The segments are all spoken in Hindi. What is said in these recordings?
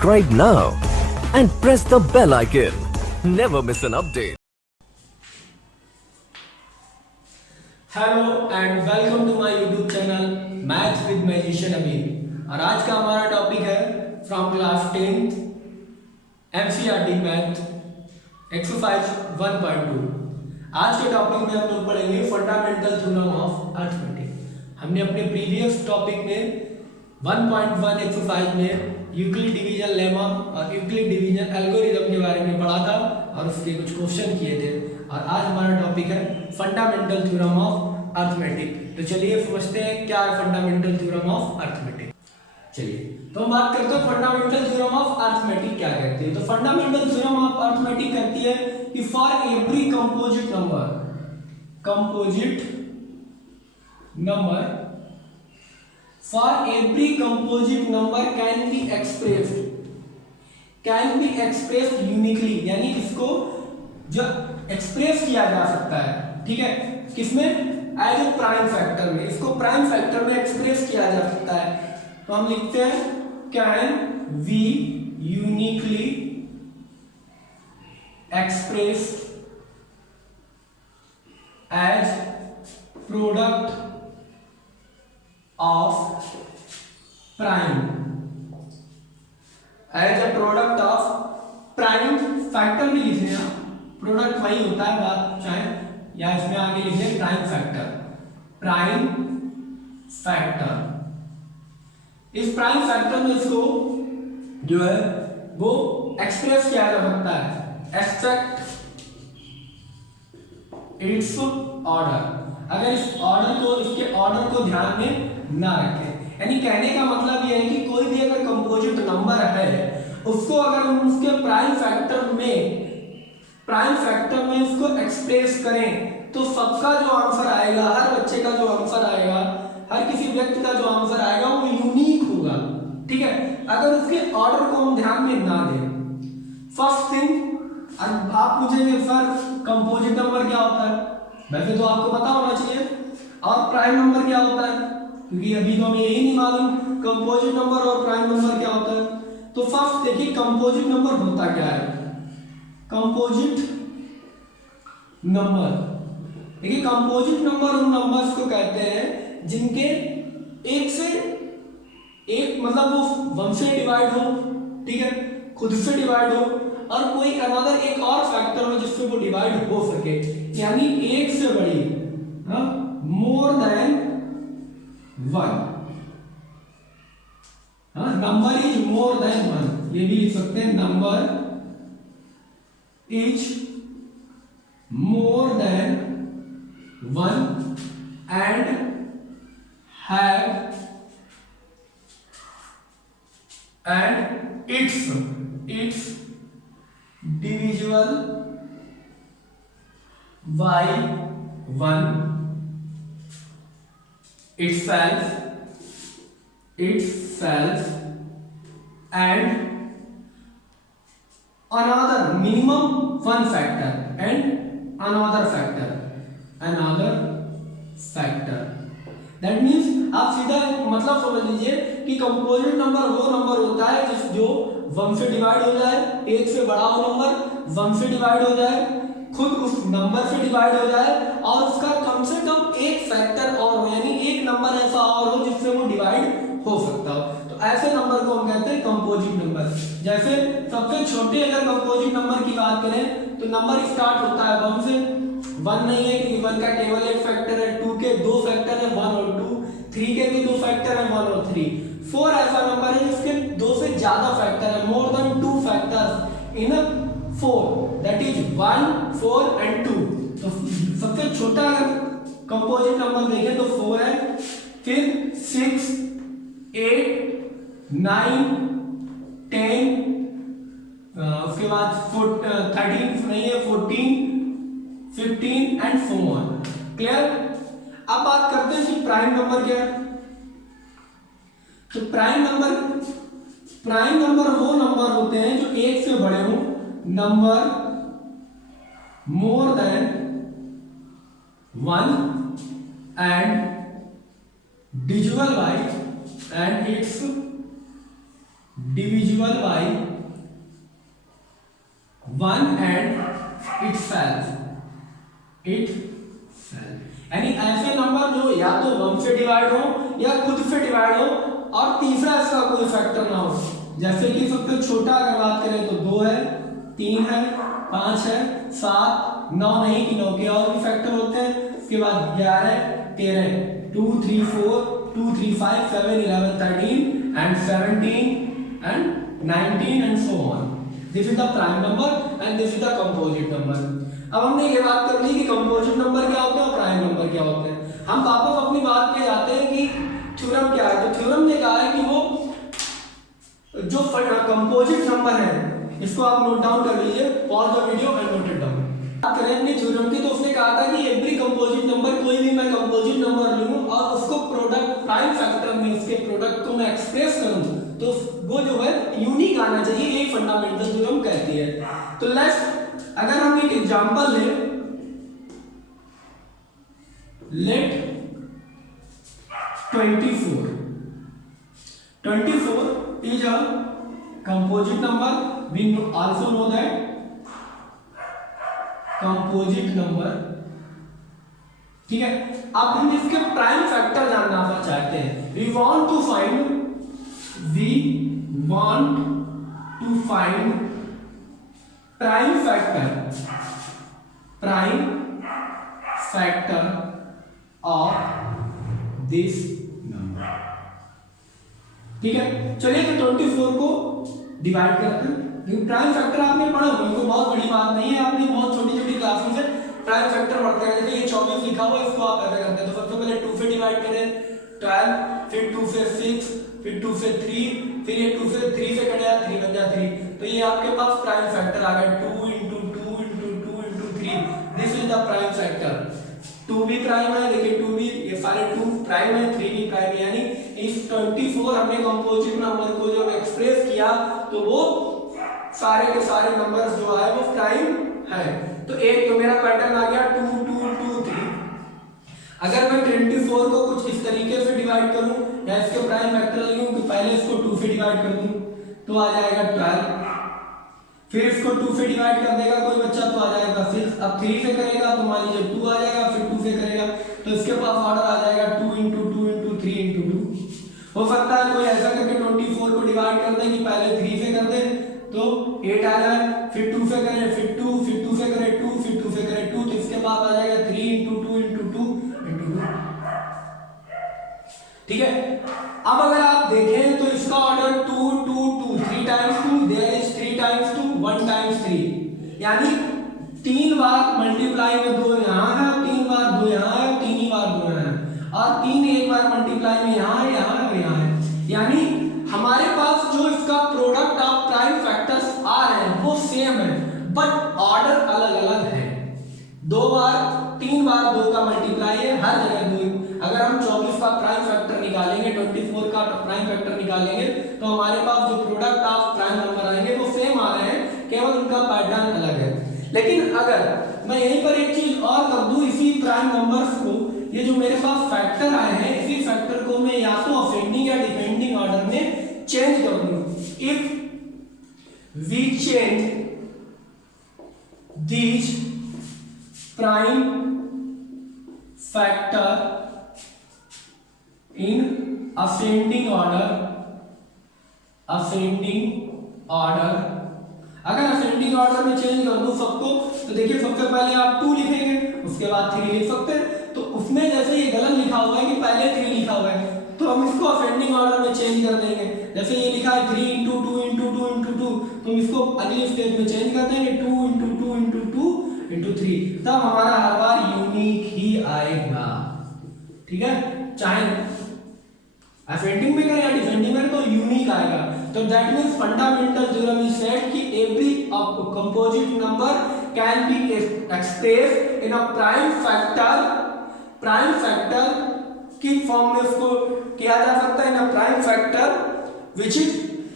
subscribe now and press the bell icon. Never miss an update. Hello and welcome to my YouTube channel maths with magician Amin. और आज का हमारा टॉपिक है from class 10th NCERT math exercise 1.2। आज के टॉपिक में हम लोग पढ़ेंगे फंडामेंटल थ्योरम ऑफ अर्थमेटिक। हमने अपने प्रीवियस टॉपिक में 1.1 एक्सरसाइज में यूक्लिड डिवीजन लेमा और यूक्लिड डिवीजन एल्गोरिथम के बारे में पढ़ा था और उसके कुछ क्वेश्चन किए थे। और आज हमारा टॉपिक है फंडामेंटल थ्योरम ऑफ अर्थमेटिक। तो चलिए समझते हैं क्या है फंडामेंटल थ्योरम ऑफ अर्थमेटिक। चलिए तो हम बात करते हैं फंडामेंटल थ्योरम ऑफ अर्थमेटिक क्या कहती है। तो फंडामेंटल थ्योरम ऑफ अर्थमेटिक कहती है कि for every composite number for every composite number can be expressed uniquely, यानी इसको जो एक्सप्रेस किया जा सकता है, ठीक है, किसमें, एज ए प्राइम फैक्टर में। इसको प्राइम फैक्टर में एक्सप्रेस किया जा सकता है। तो हम लिखते हैं can be uniquely express as product of prime as a product of prime factor भी लिख रहे हैं, प्रोडक्ट वही होता है बात चाहे, या इसमें आगे लिख लें प्राइम फैक्टर। इस प्राइम फैक्टर में इसको जो है वो एक्सप्रेस किया जा सकता है एक्सेप्ट इट्स ऑर्डर। अगर इस ऑर्डर को, इसके ऑर्डर को ध्यान में ना रखें, यानी कहने का मतलब यह है कि कोई भी अगर कंपोजिट नंबर है उसको अगर हम उसके प्राइम फैक्टर में उसको एक्सप्रेस करें तो सबका जो आंसर आएगा, हर बच्चे का जो आंसर आएगा, हर किसी व्यक्ति का जो आंसर आएगा वो यूनिक होगा, ठीक है, अगर उसके ऑर्डर को हम ध्यान में ना दें। फर्स्ट थिंग, आप पूछेंगे सर कंपोजिट नंबर क्या होता है, वैसे तो आपको पता होना चाहिए, और प्राइम नंबर क्या होता है, क्योंकि अभी तो हमें यही नहीं मालूम कंपोजिट नंबर और प्राइम नंबर क्या होता है। तो फर्स्ट देखिए कंपोजिट नंबर होता क्या है। कंपोजिट नंबर, देखिए कंपोजिट नंबर उन नंबर्स को कहते हैं जिनके एक से एक, मतलब वो 1 से डिवाइड हो, ठीक है, खुद से डिवाइड हो, और कोई अनदर एक और फैक्टर हो जिससे वो डिवाइड हो सके, यानी एक से बड़ी, more than 1, number is more than 1, ये भी लिख सकते हैं number is more than 1 and have and it's divisible by 1 itself and another minimum one factor and another factor। That means आप सीधा मतलब समझ लीजिए कि कंपोजिट नंबर वो नंबर होता है जो 1 से डिवाइड हो जाए, एक से बड़ा हो नंबर 1 से डिवाइड हो जाए, खुद उस नंबर से डिवाइड हो जाए, और उसका कम से कम एक फैक्टर और हो, यानी एक नंबर ऐसा और हो जिससे वो डिवाइड हो सकता हो। तो ऐसे नंबर को हम कहते हैं कंपोजिट नंबर। जैसे सबसे छोटे अगर कंपोजिट नंबर की बात करें तो नंबर स्टार्ट होता है 1 से। 1 नहीं है क्योंकि 1 का केवल एक फैक्टर है, 2 के 2 फैक्टर है 1 और 2, 3 के भी 2 फैक्टर है 1 और 3, 4 ऐसा नंबर है जिसके 2 से ज्यादा फैक्टर है, more than 2 factors in 4, that is 1, 4 and 2। तो सबसे छोटा अगर कंपोजिट नंबर देखें तो 4 है, फिर 6, 8, 9, 10, उसके बाद 13 नहीं है, 14, 15 एंड 4। क्लियर। अब बात करते हैं कि प्राइम नंबर क्या है। तो प्राइम नंबर वो नंबर होते हैं जो एक से बड़े हों, number more than 1 and divisible by and its divisible by 1 and itself यानी ऐसे नंबर जो या तो 1 से डिवाइड हो या खुद से डिवाइड हो और तीसरा इसका कोई फैक्टर ना हो। जैसे कि सबसे छोटा अगर बात करें तो 2 है, 3 है, 5 है, 7, 9 नहीं कि 9 के और भी फैक्टर होते हैं। उसके बाद 11, 13, 2, 3, 4, 2, 3, 5, 7, 11, 13 and 17 and 19 and so on. This is the prime number and this is the composite number. अब हमने ये बात कर ली कि कंपोजिट नंबर क्या होते हैं और प्राइम नंबर क्या होते हैं। हम वापस अपनी बात पे जाते हैं कि थ्योरम क्या है। तो थ्योरम ने कहा है कि वो जो कंपोजिट नंबर है, इसको आप नोट डाउन कर लीजिए, pause the video and note it down. बात करें अपनी थ्योरम की, तो उसने कहा था कि एवरी कंपोजिट नंबर, कोई भी मैं कंपोजिट नंबर लूं और उसको प्रोडक्ट प्राइम फैक्टर में उसके प्रोडक्ट को मैं एक्सप्रेस करूं तो वो जो है यूनिक आना चाहिए। यही फंडामेंटल थ्योरम कहती है। तो लेट्स, अगर हम एक एग्जांपल लें, late 24 is a composite number. We also know that composite number, ठीक है। अब हम इसके प्राइम फैक्टर जानना चाहते हैं। We want to find prime factor of this number, ठीक है। चलिए तो 24 को डिवाइड करते हैं। प्राइम फैक्टर आपने पढ़ा होगा, कोई बहुत बड़ी बात नहीं है, आपने बहुत छोटी छोटी क्लासेस से प्राइम फैक्टर पढ़ते हैं। जैसे ये 24 लिखा हुआ है, इसको आप ऐसे करते हैं। तो सबसे पहले 2 से डिवाइड करें 12, फिर 2 से 6, फिर 2 से 3, फिर ये 2 से 3 से कट गया 3 बन गया 3। तो ये आपके पास प्राइम फैक्टर आ गया 2 into 2 into 2 into 3। This is the prime factor. 2 भी प्राइम है, देखिए 2 भी, ये सारे 2 प्राइम है, 3 भी प्राइम है। यानी इस 24 हमने कंपोजिट नंबर को जो एक्सप्रेस किया तो वो सारे के सारे नंबर्स जो है वो प्राइम है। तो एक तो मेरा पैटर्न आ गया 2 2 2 3। अगर मैं 24 को कुछ इस तरीके से डिवाइड करूं या इसके प्राइम फैक्टर लूं कि पहले इसको 2 से डिवाइड कर दूं तो आ जाएगा 12, फिर इसको 2 से डिवाइड कर देगा कोई बच्चा तो आ जाएगा 6। अब 3 से करेगा तो मान लीजिए 2 आ जाएगा, फिर 2 से करेगा तो इसके पास ऑर्डर आ जाएगा 2 into 2 into 3 into 2। हो सकता है कोई ऐसा करके 24 को डिवाइड कर दे कि पहले 3 से कर दे तो 8 आ जाए, फिर 2 से करें, फिर 2, फिर 2 से करें 2, फिर 2 से करें 2, तो इसके बाद आ जाएगा 3 into 2 into 2 into 2, ठीक है। अब अगर आप देखें तो इसका order 2 2 2, 3 times 2 there is 3 times 2 1 times 3, यानी 3 बार मल्टीप्लाई में 2 यहाँ है, 3 बार 2 यहाँ है, 3 ही बार 2 यहाँ है, और 3 एक बार मल्टीप्लाई में यहाँ है, यहाँ है और यहाँ है। यानी हमारे पास जो इसका प्रोडक्ट ऑफ प्राइम फैक्टर्स आ रहे हैं वो सेम है बट ऑर्डर अलग अलग है। 2 बार 3 बार 2 का मल्टीप्लाई है, हर जगह 2। अगर हम 24 का प्राइम फैक्टर निकालेंगे, 24 का प्राइम फैक्टर निकालेंगे तो हमारे पास जो प्रोडक्ट ऑफ प्राइम नंबर आएंगे वो सेम आ रहे हैं, केवल उनका पैटर्न अलग है। लेकिन अगर मैं यहीं पर एक चीज और कर दूं, इसी प्राइम नंबर्स को, ये जो मेरे पास फैक्टर आए हैं, इसी फैक्टर को मैं या तो असेंडिंग या डिसेंडिंग ऑर्डर में चेंज कर दूं। If we change these prime factor in ascending order, अगर असेंडिंग ऑर्डर में चेंज कर दूं सबको तो देखिए सबसे पहले आप 2 लिखेंगे, उसके बाद 3 लिख सकते हैं। तो उसमें जैसे ये गलत लिखा हुआ है कि पहले 3 लिखा हुआ है तो हम इसको असेंडिंग ऑर्डर में चेंज कर देंगे। जैसे ये लिखा है 3 into 2 into 2 into 2, तो इसको अगले स्टेप में चेंज कर देंगे 2 into 2 into 2 into 3, तब हमारा हर बार यूनिक ही आएगा, ठीक है। चाहे असेंडिंग में करें या डिसेंडिंग में तो यूनिक आएगा। तो that means fundamental theorem is said कि every composite number can be expressed in a prime factor की फॉर्म में उसको किया जा सकता है, in a prime factor which is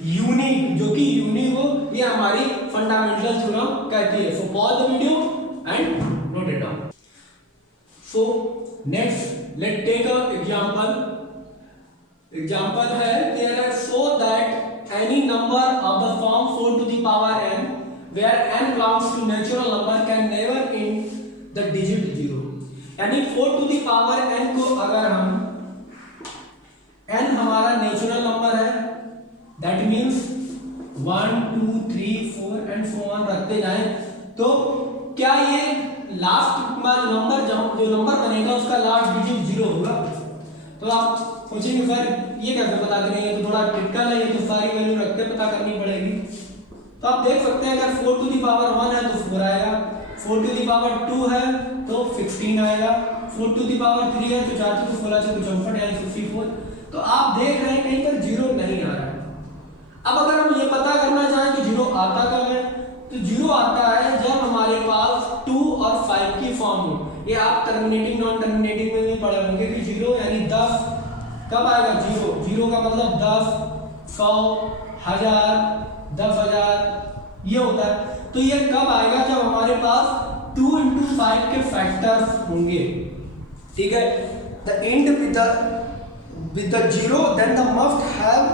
unique, जो कि यूनिक हो, ये हमारी फंडामेंटल थ्योरम कहती है। So pause the video and note it down. So next let take a example है there are so that any number of the form 4 to the power n where n belongs to natural number can never end the digit 0। यानी 4 to the power n को अगर हम n हमारा नेचुरल नंबर है, that means 1 2 3 4 and so on रखते जाएं, तो क्या ये लास्ट नंबर जो नंबर बनेगा उसका लास्ट डिजिट 0 होगा? तो आप पूछेंगे सर ये कैसे पता करें, ये तो थोड़ा ट्रिकल है, ये तो सारी वैल्यू रख के पता करनी पड़ेगी। तो आप देख सकते हैं अगर 4 to the power 1 है तो 4 आएगा, 4 to the power 2 है तो 16 आएगा, 4 to the power 3 है तो 4 to 16 से 64 यानी 64। तो आप देख रहे हैं कहीं पर 0 नहीं आ रहा है। अब अगर हम ये पता करना चाहें कि 0 आता कब है, तो 0 आता है जब हमारे पास 2 और 5 की फॉर्म हो। ये आप टर्मिनेटिंग नॉन टर्मिनेटिंग में भी पढ़े होंगे कि 0 यानी 10 कब आएगा? 0 का मतलब 10 100 1000 10,000 ये होता है। तो ये कब आएगा? जब हमारे पास 2 into 5 के फैक्टर्स होंगे, ठीक है। The end with the 0 then the must have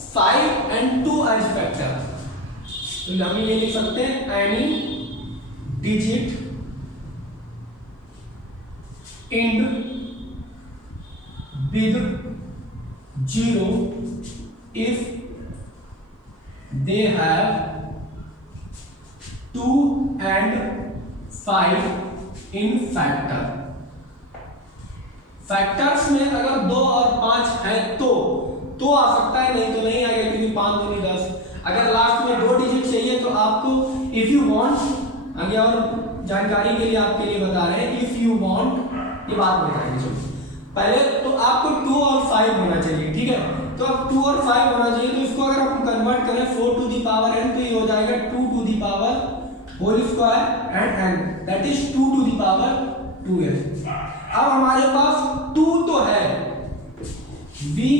5 and 2 as factor। तो हम ये लिख सकते हैं any digit end with 0 if they have 2 and 5 in factor। Factors में अगर 2 और 5 है तो आ सकता है, नहीं तो नहीं आएगा क्योंकि 5 दूनी 10। अगर लास्ट में 2 डिजिट चाहिए तो आपको इफ यू वांट, आगे और जानकारी के लिए आपके लिए बता रहे हैं, इफ यू वांट ये बात बताएंगे पहले तो आपको 2 और 5 होना चाहिए, ठीक है। तो अब 2 और 5 होना चाहिए, तो इसको अगर हम कन्वर्ट करें 4 to the power n तो ये हो जाएगा 2 to the power whole square and n that is 2 to the power 2n। अब हमारे पास 2 तो है, we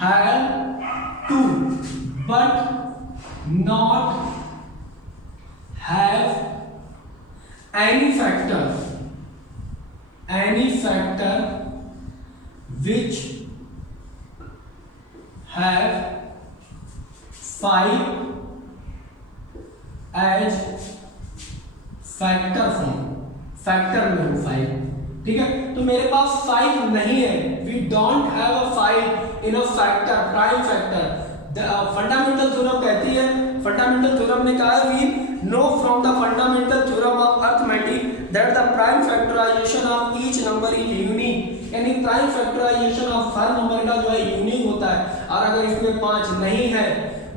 have 2 but not have any factor which have 5 as factor form, factor में हो 5, ठीक है। तो मेरे पास 5 नहीं है, we don't have a 5 in a factor, prime factor। Fundamental theorem कहती है, फंडामेंटल थ्योरम ने कहा we know from the fundamental theorem of arithmetic that the prime factorization of each number is unique। यानी प्राइम फैक्टराइजेशन ऑफ हर नंबर का जो है यूनिक होता है, और अगर इसमें 5 नहीं है,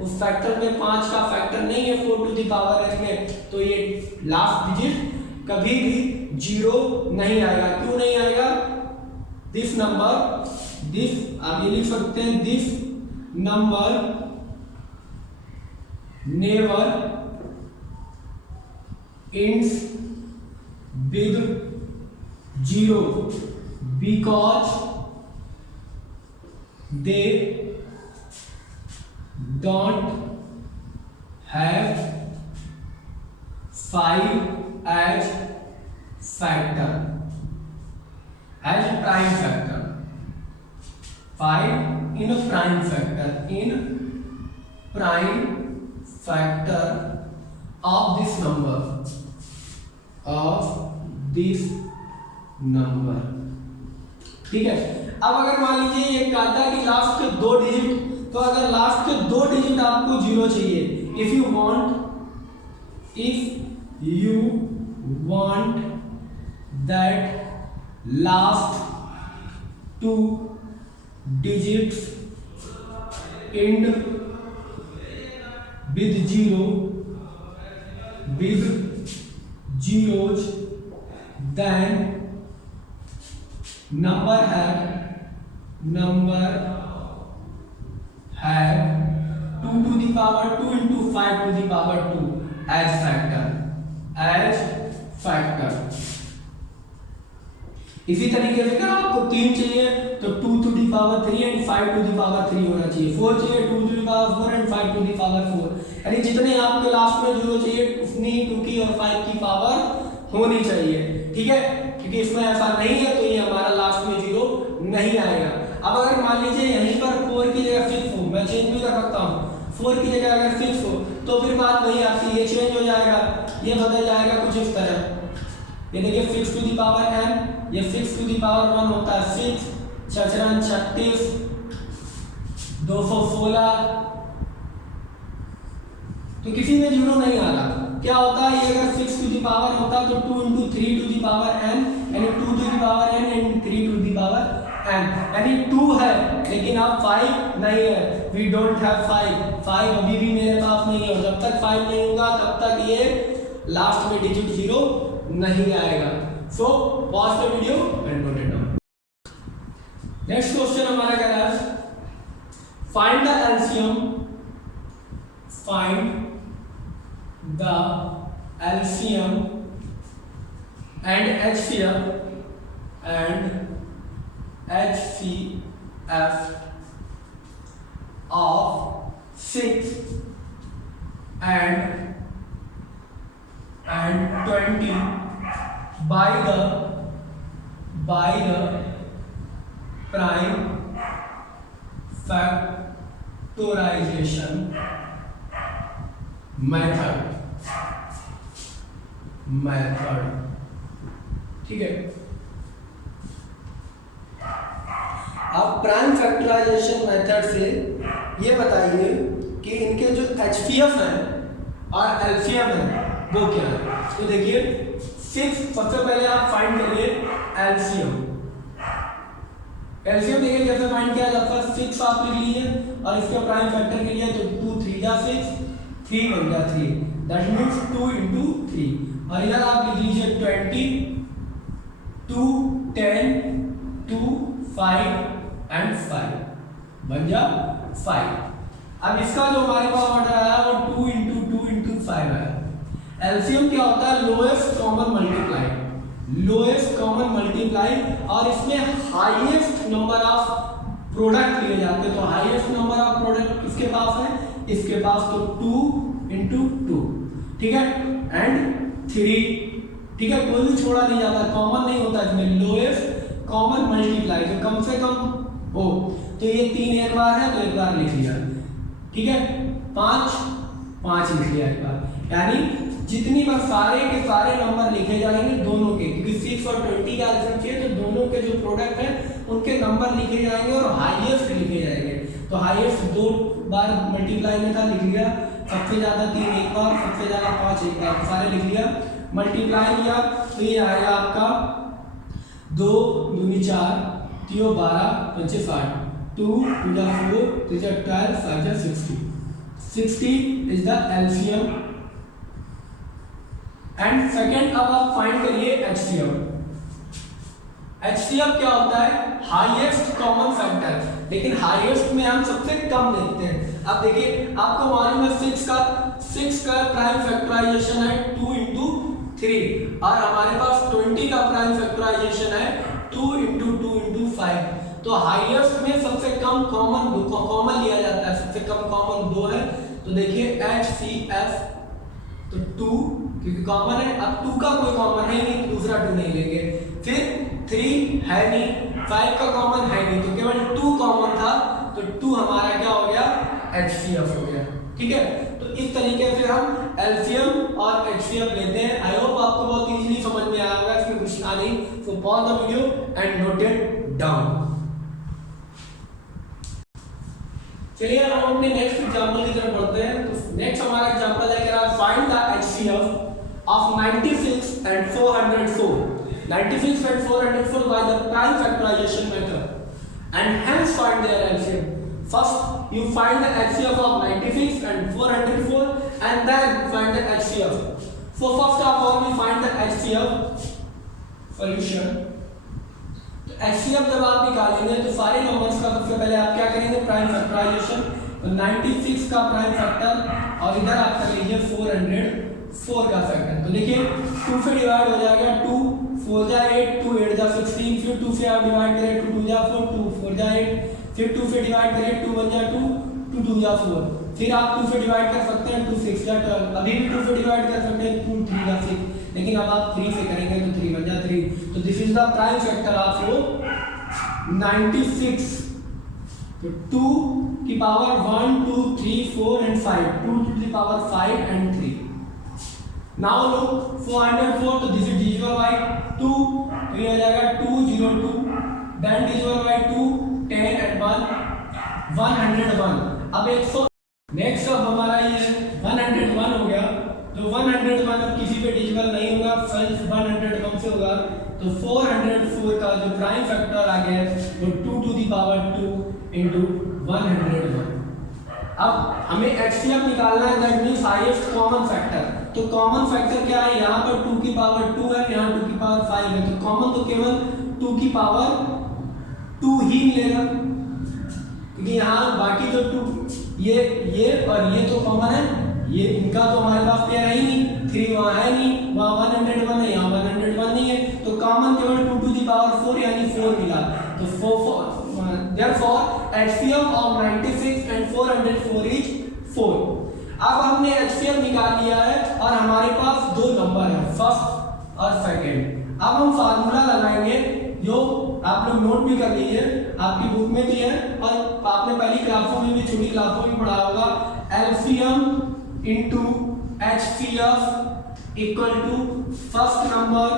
उस फैक्टर में 5 का फैक्टर नहीं है 4 to the power n में, तो ये लास्ट डिजिट कभी भी 0 नहीं आएगा। क्यों नहीं आएगा? दिस नंबर, दिस आप ये लिख सकते हैं, this number never ends with 0 because they don't have 5 as factor, as prime factor, 5 in a prime factor, in prime factor of this number, ठीक है। अब अगर मान लीजिए ये कहता है कि लास्ट के 2 डिजिट, तो अगर लास्ट के 2 डिजिट आपको 0 चाहिए, if you want that last 2 digits end with 0 with zeros, then number have 2 to the power 2 into 5 to the power 2 as factor। इसी तरीके से अगर आपको 3 चाहिए तो 2 to the power 3 and 5 to the power 3 होना चाहिए, 4 चाहिए 2 to the power 4 and 5 to the power 4, यानी जितने आपके लास्ट में 0 चाहिए उतनी 2 की और 5 की पावर होनी चाहिए, ठीक है। क्योंकि इसमें ऐसा नहीं है तो ये हमारा लास्ट में 0 नहीं आएगा। अब अगर मान लीजिए यहीं पर 4 की जगह 6 हो, मैं चेंज भी कर सकता हूँ, 4 की जगह अगर 6 हो तो फिर बात वही आपकी ये चेंज हो जाएगा, ये बदल जाएगा कुछ इस तरह। ये देखिए 6 टू द पावर n, ये 6 टू द पावर 1 होता है 6, 6 36, 216, तो किसी में जीरो नहीं आ रहा। क्या होता है ये अगर 6 टू द पावर होता तो 2 into 3 to the power n, यानी 2 to the power n and 3 to the power n, यानी 2 है लेकिन अब 5 नहीं है, वी डोंट हैव 5 अभी भी मेरे पास नहीं है, और जब तक 5 नहीं होगा तब तक ये लास्ट में डिजिट जीरो नहीं आएगा। सो pause the video and note it down. Next question हमारा क्या है, find the LCM, find the LCM and HCF of 6 and 20 by the prime factorization method, ठीक है। आप प्राइम फैक्टराइजेशन मेथड से ये बताइए कि इनके जो एचसीएफ है और एलसीएम है वो क्या है। तो देखिए 6, सबसे पहले आप फाइंड करिए एलसीएम। एलसीएम देखिए कैसे फाइंड किया जाता है, 6 आप लिख लीजिए और इसके प्राइम फैक्टर के लिए तो 2 3 जा 6, 3 बन गया 3, दैट मीन्स 2 into 3, और इधर आप लिख लीजिए 20, 2 10, 2 5 and 5 बन जा 5। अब इसका जो हमारे पास ऑर्डर आया वो 2 into 2 into 5 है। एलसीएम क्या होता है, लोएस्ट कॉमन मल्टीप्लाई, और इसमें हाईएस्ट नंबर ऑफ प्रोडक्ट लिए जाते हैं। तो हाईएस्ट नंबर ऑफ प्रोडक्ट किसके पास है, इसके पास, तो 2 into 2, ठीक है, एंड 3, ठीक है, कोई भी छोड़ा नहीं जाता, कॉमन नहीं होता इसमें, लोएस्ट कॉमन मल्टीप्लाई जो कम से कम हो। तो ये 3 एक बार है तो एक बार लिख लिया, ठीक है, 5 लिख लिया एक बार, यानी जितनी बार सारे के सारे नंबर लिखे जाएंगे दोनों के, क्योंकि 6 और 20 का आंसर चाहिए तो दोनों के जो प्रोडक्ट है उनके नंबर लिखे जाएंगे और हाईएस्ट लिखे जाएंगे। तो हाईएस्ट 2 बार मल्टीप्लाई में था, लिख लिया, सबसे ज्यादा 3 एक बार, सबसे ज्यादा 5 एक बार, सारे लिख लिया, मल्टीप्लाई किया तो ये आएगा आपका 2 दूनी 4, 3 12, 5 60, 2 2 4, 3 12, 5 60, 60 is the LCM. And second अब आप फाइंड करिए एचसीएफ। एचसीएफ क्या होता है, हाईएस्ट कॉमन फैक्टर, लेकिन हाईएस्ट में हम सबसे कम देखते हैं। अब देखिए आपको मालूम है 6 का प्राइम फैक्टराइजेशन है 2 into 3, और हमारे पास 20 का प्राइम फैक्टराइजेशन है 2 into 2 into 5। तो हाईएस्ट में सबसे कम कॉमन लिया जाता है, सबसे कम कॉमन 2 है। तो देखिए एचसीएफ तो 2 क्योंकि कॉमन है, अब 2 का कोई कॉमन है नहीं, दूसरा 2 नहीं लेंगे, फिर 3 है नहीं, 5 का कॉमन है नहीं, तो केवल 2 कॉमन था, तो 2 हमारा क्या हो गया, एचसीएफ हो गया, ठीक है। तो इस तरीके से हम एलसीएम और एचसीएफ लेते हैं। आई होप आपको बहुत इजीली समझ में आया होगा, इसमें कुछ था नहीं। सो pause the video and note it down. चलिए हम अपने नेक्स्ट एग्जांपल की तरफ बढ़ते हैं। तो नेक्स्ट हमारा एग्जांपल है कि find the HCF of 96 and 404, 96 and 404 by the prime factorization method and hence find their LCM. First you find the HCF of 96 and 404 and then find the HCF. So first of all we find the HCF solution. तो HCF जब आप निकालेंगे तो सारे नंबर्स का सबसे पहले आप क्या करेंगे, प्राइम फैक्टराइजेशन। तो 96 का प्राइम फैक्टर और इधर आप कर लीजिए 404 का फैक्टर। तो देखिए 2 से डिवाइड हो जाएगा, 2 4 जा 8, 2 8 जा 16, फिर 2 से आप डिवाइड करें 2 2 जा 4, 2 4 जा 8, फिर 2 से डिवाइड करें 2 1 जा 2, 2 2 जा 4, फिर आप 2 से डिवाइड कर सकते हैं 2 6 जा 12, अभी भी 2 से डिवाइड कर सकते हैं 2 3 जा 6, लेकिन अब आप 3 से करेंगे तो 3 1 जा 3। तो this is the prime factor of 96। तो 2 की power 1 2 3 4 and 5, 2 to the power 5 and 3. Now look 404, तो दिस इज डिविजिबल बाय 2, तो ये हो जाएगा 202, then डिविजिबल बाय 2 10 and 1 101. अब 100 नेक्स्ट अब हमारा ये 101 हो गया, तो 101 अब किसी पे डिविजिबल नहीं होगा, सिर्फ 101 से होगा, तो 404 का जो प्राइम फैक्टर आ गया वो 2 to the power 2 into 101. अब हमें HCF निकालना है, that means highest common factor. तो कॉमन फैक्टर क्या है, यहाँ पर 2 की पावर 2 है, यहाँ 2 की पावर 5 है, तो कॉमन तो केवल 2 की पावर 2 ही मिलेगा, क्योंकि यहाँ बाकी जो 2 ये और ये तो कॉमन है, ये इनका तो हमारे पास पेयर है ही नहीं, 3 वहाँ है नहीं, वहाँ 101 है, यहाँ 101 नहीं है, तो कॉमन केवल 2 to the power 4 यानी 4 मिला. तो 4 therefore HCF of 96 and 404 is 4. अब हमने HCF निकाल लिया है और हमारे पास दो नंबर है, फर्स्ट और सेकंड. अब हम फार्मूला लगाएंगे जो आप लोग नोट भी कर लीजिए, आपकी बुक में भी है और आपने पहली क्लासों में भी, छोटी क्लासों में पढ़ा होगा. LCM into HCF equal to first number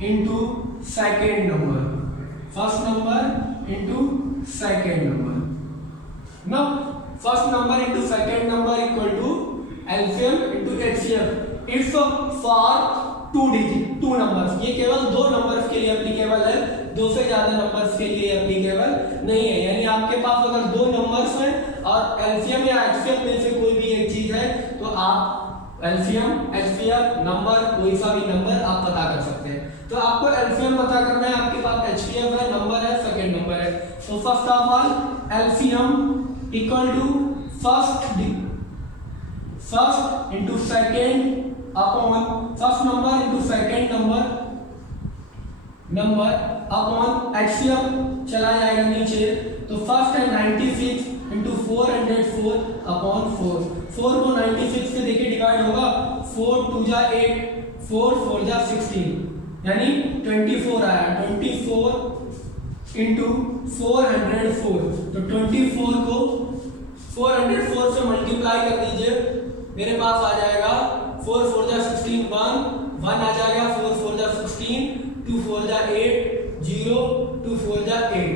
into second number. First number into second number. Now first number into second number equal to LCM into HCF. It's for 2 digit 2 numbers. ये केवल 2 नंबर्स के लिए एप्लीकेबल है, 2 से ज्यादा नंबर्स के लिए एप्लीकेबल नहीं है. यानी आपके पास अगर 2 नंबर्स हैं और LCM या HCF में से कोई भी एक चीज है, तो आप LCM HCF नंबर, कोई सा भी नंबर आप पता कर सकते हैं. तो आपको LCM पता करना है, आपके पास HCF है, नंबर है, सेकंड नंबर है. तो first of all LCM equal to first into second upon first number into second number upon HCF चला जाएगा नीचे, तो फर्स्ट है 96 इंटू 404 अपॉन 4. 4 को 96 से देखिए डिवाइड होगा, 4 2 जा 8, 4 4 जा 16, यानी 24 आया. 24 इंटू 404, तो 24 को 404 से मल्टीप्लाई कर दीजिए, मेरे पास आ जाएगा 4 4 जा 16, 1 आ जाएगा, 4 4 जा 16, 2 4 जा 8, 0 2 4 जा 8,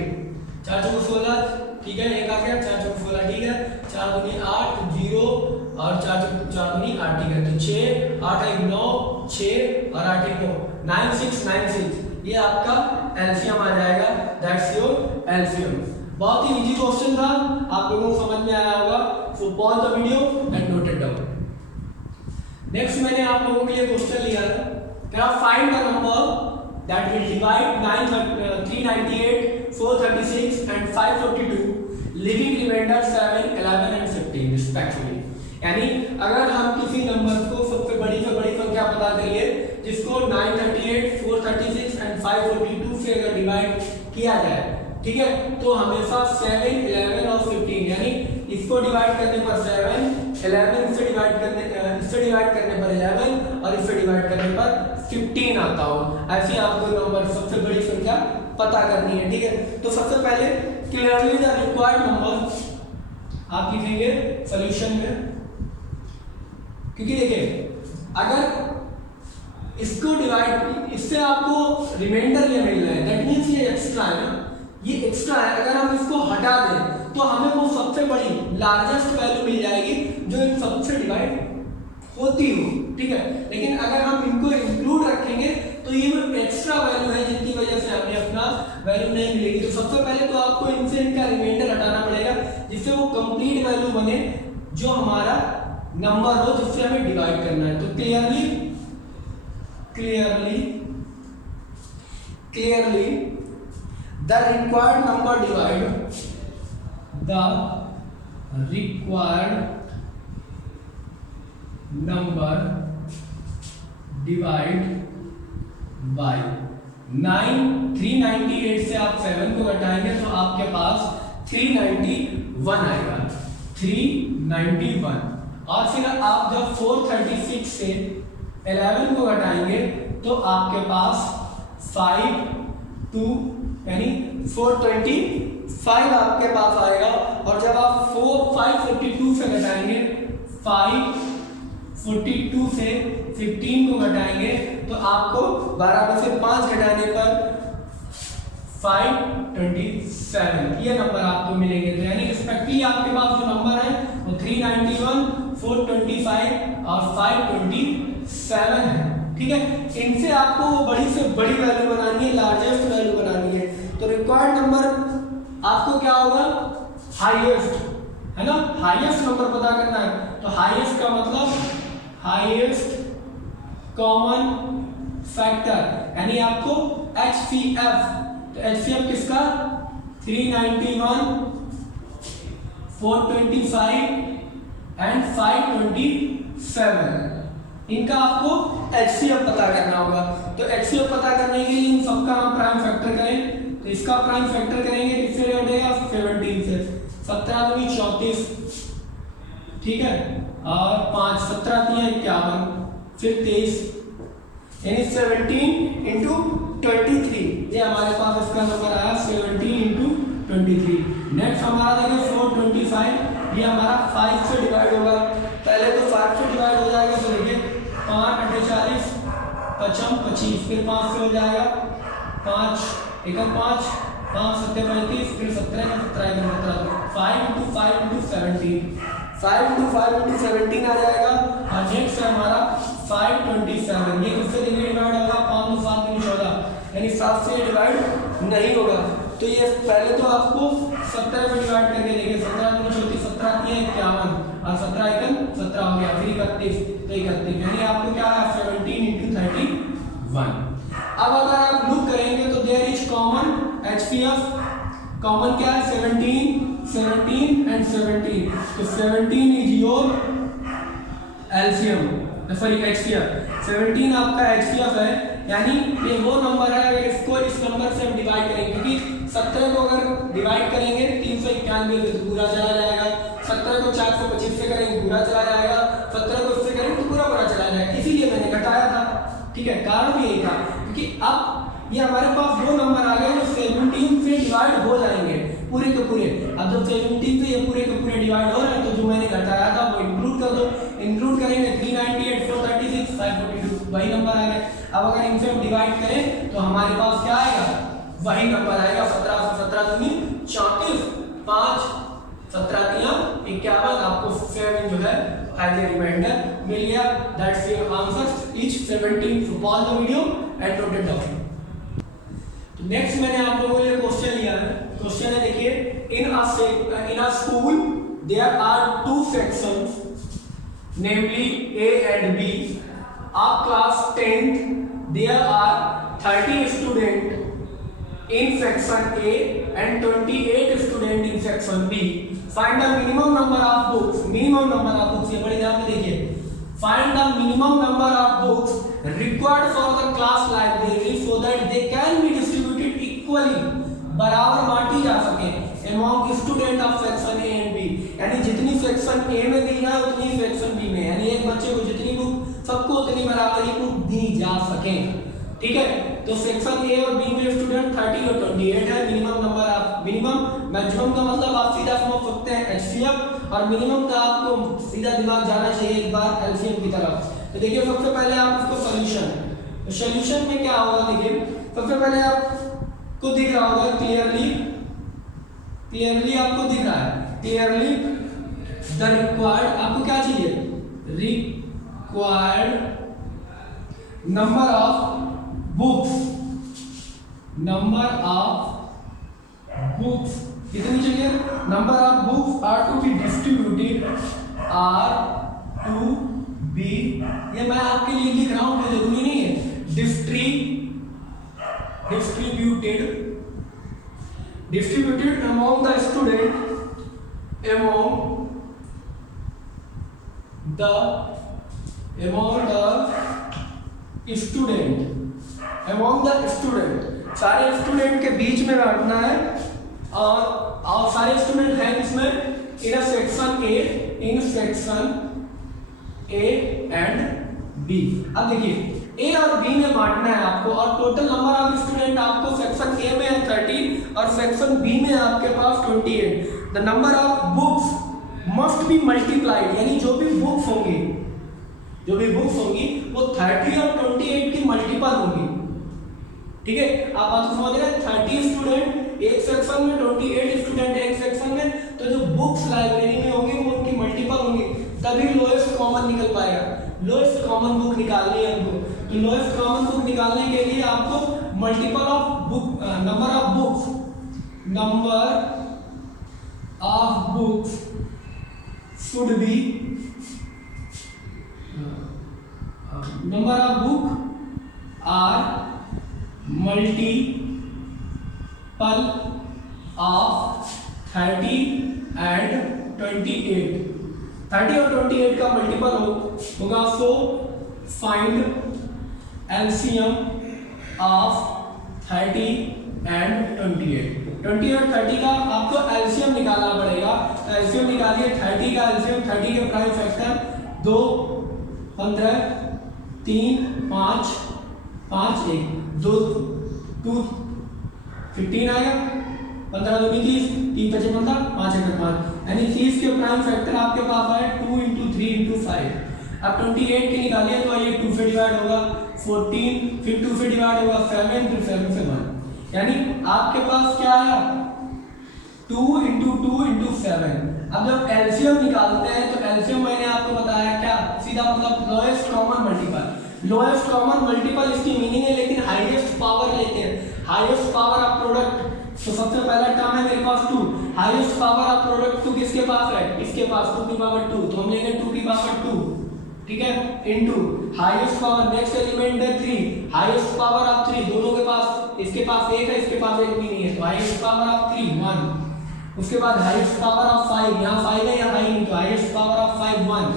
4 4 16, ठीक है, एक आ गया, 4 4 16, ठीक है, 4 दूनी 8, 0 और 4 दूनी 8, ठीक है, तो 6 8 1 9, 6 और 8 1 9, 9696. ये आपका LCM आ जाएगा, दैट्स योर LCM. बहुत ही इजी क्वेश्चन था, आप लोगों को समझ में आया होगा. So pause the video and note it down. Next मैंने आप लोगों के लिए क्वेश्चन लिया था, क्या find the number that will divide 398 436 and 542 living remainder 7 11 and 15 respectively. यानी अगर हम किसी नंबर को सबसे बड़ी से बड़ी संख्या पता करिए, जिसको 938 436 and 542 से अगर डिवाइड किया जाए, ठीक है, तो हमेशा 7 11 और 15, यानी इसको डिवाइड करने पर 7, 11 से डिवाइड करने पर 11 और इससे डिवाइड करने पर 15 आता हो. ऐसे आपको नंबर सबसे बड़ी संख्या पता करनी है, ठीक है. तो सबसे पहले क्लियरली द रिक्वायर्ड नंबर आप लिखेंगे सॉल्यूशन में, क्योंकि देखिए अगर इसको डिवाइड, इससे आपको रिमाइंडर ये मिल रहा है, दैट मींस ये एक्स्ट्रा है ना, ये एक्स्ट्रा है. अगर हम इसको हटा दें तो हमें वो सबसे बड़ी लार्जेस्ट वैल्यू मिल जाएगी जो इन सबसे डिवाइड होती हो, ठीक है. लेकिन अगर हम इनको इंक्लूड रखेंगे तो ये एक्स्ट्रा वैल्यू है जिनकी वजह से हमें अपना वैल्यू नहीं मिलेगी. तो सबसे पहले तो आपको इनसे इनका रिमाइंडर हटाना पड़ेगा, जिससे वो कंप्लीट वैल्यू बने जो हमारा नंबर हो जिससे हमें डिवाइड करना है. तो clearly the required number divide by 9 398 से आप 7 को घटाएंगे तो आपके पास 391 आएगा, 391. और फिर आप जब 436 से 11 को घटाएंगे तो आपके पास 5 2 यानी 425 आपके पास आएगा। और जब आप 542 से घटाएंगे, 542 से 15 को घटाएंगे तो आपको 12 में से 5 घटाने पर 527 ये नंबर आपको मिलेंगे। तो यानी रिस्पेक्टिवली आपके पास जो नंबर है वो 391, 425 और 527 है। ठीक है, इनसे आपको वो बड़ी से बड़ी वैल्यू बनानी है, लार्जेस्ट वैल्यू बनानी है। तो रिक्वायर्ड नंबर आपको क्या होगा, हाईएस्ट, है ना, हाईएस्ट नंबर पता करना है। तो हाईएस्ट का मतलब हाईएस्ट कॉमन फैक्टर, यानी आपको HCF, तो HCF किसका 391, 425 एंड 527, इनका आपको HCF पता करना होगा। तो HCF पता करने के लिए इन सबका हम प्राइम फैक्टर करें, तो इसका प्राइम फैक्टर करेंगे किससे घटेगा, 17 से, 17 दूनी 34, ठीक है, और 5 17 दिया 51, फिर 23, यानी 17 इंटू 23, ये हमारे पास इसका नंबर आया 17 इंटू 23। नेक्स्ट हमारा देखिए 425, ये हमारा 5 से डिवाइड होगा, पहले तो 5 से डिवाइड हो जाएगा, तो देखिए 5 × 40 55 25, फिर 5 से हो जाएगा 5 × 5 5 7 35, फिर 17 × 17 5 × 5 × 17, 5 × 5 × 17 आ जाएगा। और नेक्स्ट है हमारा 527, ये किससे डिवाइड होगा, 5 × 7 × 14, यानी 7 से डिवाइड नहीं होगा। तो ये पहले तो आपको 17 में डिवाइड करके देखिए, 17 × 34 17 दिए 51 और 17 × 17 हो गया, फिर 31, तो 31, यानी आपको क्या है 17 × 31। अब अगर आप लुक करेंगे तो there is common HCF, common क्या है 17 एंड 17, तो 17 is your LCM, sorry HCF, 17 आपका HCF है, यानी ये वो नंबर है, अगर इसको इस नंबर से हम डिवाइड करेंगे, क्योंकि 17 को अगर डिवाइड करेंगे 391 से तो पूरा चला जाएगा, 17 को 425 से करेंगे पूरा चला जाएगा, 17 को इससे करेंगे तो पूरा चला जाएगा, इसीलिए मैंने घटाया था। ठीक है, कारण भी यही था, क्योंकि अब ये हमारे पास दो नंबर आ गए जो 17 से डिवाइड हो जाएंगे पूरे के पूरे। अब जब 17 से ये पूरे के पूरे डिवाइड हो रहे हैं तो जो मैंने घटाया था वो इंक्लूड कर दो, इंक्लूड करेंगे 398, 436, 542, वही नंबर आ गए। अब अगर इनसे हम डिवाइड करें तो हमारे पास क्या आएगा, वही नंबर आएगा, 17 से 17 दूनी 34, 5 17 दिया 51, आपको 7 जो है एज ए रिमाइंडर मिल गया। That's your answer, each 17। So pause the video and note it down. तो नेक्स्ट मैंने आप लोगों के लिए क्वेश्चन लिया है, क्वेश्चन है देखिए, in a school there are 2 sections, namely A and B. Of class 10th there are 30 students in section A and 28 students in section B. Find the minimum number of books, minimum number of books, ये बड़े ध्यान में देखिए, find the minimum number of books required for the class library so that they can be distributed equally, बराबर बांटी जा सके among student of section A and B, यानी जितनी सेक्शन A में दी है उतनी सेक्शन B में, यानी एक बच्चे को जितनी बुक सबको उतनी बराबर ही बुक दी जा सके। ठीक है, तो सेक्शन A और B में स्टूडेंट 30 और 28 है, minimum number of, minimum maximum का मतलब आप सीधा समझ सकते हैं HCF, और मिनिमम का आपको सीधा दिमाग जाना चाहिए एक बार LCM की तरफ। तो देखिए सबसे पहले आप इसको सॉल्यूशन, तो सॉल्यूशन में क्या होगा, देखिए सबसे पहले आपको दिख रहा होगा क्लियरली आपको दिख रहा है क्लियरली द रिक्वायर्ड, आपको क्या चाहिए, रिक्वायर्ड नंबर ऑफ बुक्स, कितनी चाहिए, number of books are to be distributed, ये मैं आपके लिए लिख रहा हूं, कोई जरूरी नहीं है, distributed among the student, सारे स्टूडेंट के बीच में बांटना है, और सारे स्टूडेंट हैं इसमें in section A and B। अब देखिए ए और बी में बांटना है आपको, और टोटल नंबर ऑफ स्टूडेंट आपको सेक्शन ए में है 30 और सेक्शन बी में आपके पास 28। The number of books must be multiplied, यानी जो भी बुक्स होंगी वो 30 और 28 की मल्टीपल होंगी। ठीक है, आप बात समझ रहे हैं? 30 स्टूडेंट एक सेक्शन में, 28 स्टूडेंट एक सेक्शन में, तो जो बुक्स लाइब्रेरी में होंगी वो उनकी मल्टीपल होंगी, तभी लोएस्ट कॉमन निकल पाएगा। लोएस्ट कॉमन बुक निकालनी है हमको, तो लोएस्ट कॉमन बुक निकालने के लिए आपको multiple of book, number of books should be, number of book are multiple of 30 and 28। 30 और 28 का मल्टीपल होगा, so find LCM of 30 and 28। 20 और 30 का आपको एलसीएम निकालना पड़ेगा। एलसीएम निकालिए, 30 का एलसीएम, 30 के प्राइम फैक्टर 2, 15, 3, 5, 5, 1, 2, 2, 15 आएगा, 15 2 30, 3 5 15, 5 1 5, यानी 30 के प्राइम फैक्टर आपके पास आए 2 × 3 × 5। अब 28 के निकालिए तो ये 2 से डिवाइड होगा 14, फिर 2 से डिवाइड होगा 7, फिर 7 से 1, यानी आपके पास क्या आया 2 × 2 × 7। अब जब एलसीएम निकालते हैं तो एलसीएम मैंने आपको बताया क्या, सीधा मतलब lowest common multiple. Lowest common multiple इसकी मीनिंग है, लेकिन हाईएस्ट पावर लेते हैं। हाईएस्ट पावर ऑफ प्रोडक्ट, तो सबसे पहला टर्म है मेरे पास 2, हाईएस्ट पावर ऑफ प्रोडक्ट 2 किसके पास है, इसके पास 2 की पावर 2, तो हम लेंगे 2 की पावर 2, ठीक है, into highest power, next element है 3, हाईएस्ट पावर ऑफ 3 दोनों के पास, इसके पास 1 है, इसके पास 1 भी नहीं है, तो हाईएस्ट पावर ऑफ 3 1। उसके बाद हाईएस्ट पावर ऑफ 5, यहाँ 5 है, यहाँ हाई नहीं, तो हाईएस्ट पावर ऑफ 5 1।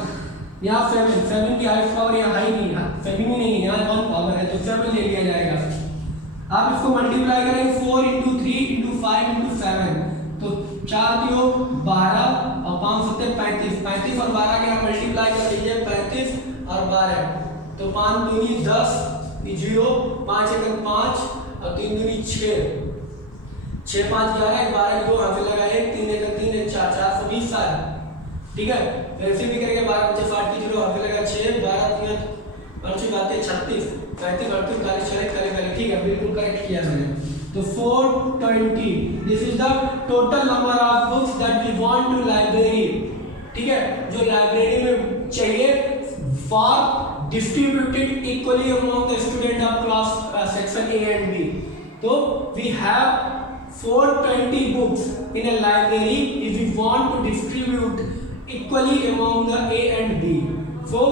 यहाँ 7 की हाईएस्ट पावर यहाँ हाई नहीं है, 7 भी नहीं है, यहाँ 1 पावर है, तो 7 ले लिया जाएगा। आप इसको मल्टीप्लाई करेंगे 4 × 3 × 5 × 7, तो 4 की हो 12 और 5 7 35, 35 और 12 के आप मल्टीप्लाई कर लीजिए, 35 और 12, तो 5 दूनी 10, 0, 5 1 5 और 3 दूनी 6, 6 5 11, 12 2 हाथ से लगाए, 3 1 3 4, 420 साल, ठीक है। वैसे भी करेंगे 12 5 60 की 0 हाथ से लगा 6 12 3 5 बातें 36 35 38 40 40, ठीक है, बिल्कुल करेक्ट किया मैंने। तो 420, this is the total number of books that we want to library, ठीक है, जो लाइब्रेरी में चाहिए for distributed equally among the student of class section A and B. तो we have 420 books in a library if we want to distribute equally among the A and B. So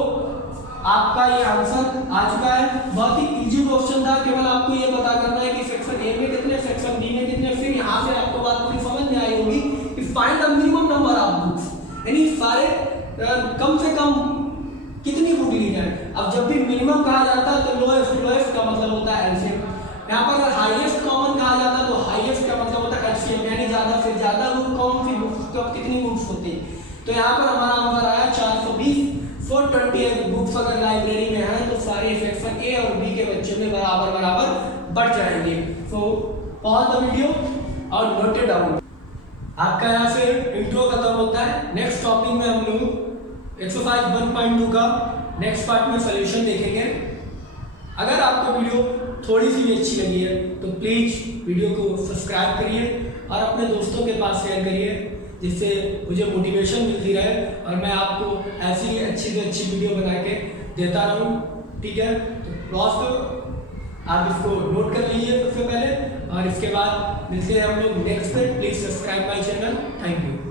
आपका ये आंसर आ चुका है। बहुत ही इजी क्वेश्चन था, केवल आपको ये पता करना है कि सेक्शन ए में कितने, सेक्शन बी में कितने, फिर यहाँ से आपको बात पूरी समझ में आई होगी कि find the minimum number of books, यानी सारे कम से कम कितनी बुक ली जाए। अब जब भी मिनिमम कहा जाता है तो लोएस्ट का मतलब होता है एलसीएम। यहाँ पर अगर हाईएस्ट कॉमन कहा जाता है तो हाईएस्ट का मतलब होता है एलसीएम, यानी ज्यादा से ज्यादा बुक, कौन सी बुक्स, कब कितनी बुक्स होती है। तो यहाँ पर हमारा आंसर आया 420। 420 बुक्स अगर लाइब्रेरी में है तो सारे सेक्शन ए और बी के बच्चों में बराबर बढ़ जाएंगे। सो पॉज द वीडियो और नोट इट डाउन। आपका यहाँ से इंट्रो खत्म होता है। नेक्स्ट टॉपिक में हम लोग एक्सरसाइज 1.2 का नेक्स्ट पार्ट में सॉल्यूशन देखेंगे। अगर आपको वीडियो थोड़ी सी भी अच्छी लगी है तो प्लीज़ वीडियो को सब्सक्राइब करिए और अपने दोस्तों के पास शेयर करिए, जिससे मुझे मोटिवेशन मिलती रहे और मैं आपको ऐसी अच्छी से अच्छी वीडियो बना के देता रहूं, ठीक है। तो दोस्तों आप इसको नोट कर लीजिए सबसे पहले, और इसके बाद मिलते हैं हम लोग नेक्स्ट पे। Please subscribe my channel. Thank you.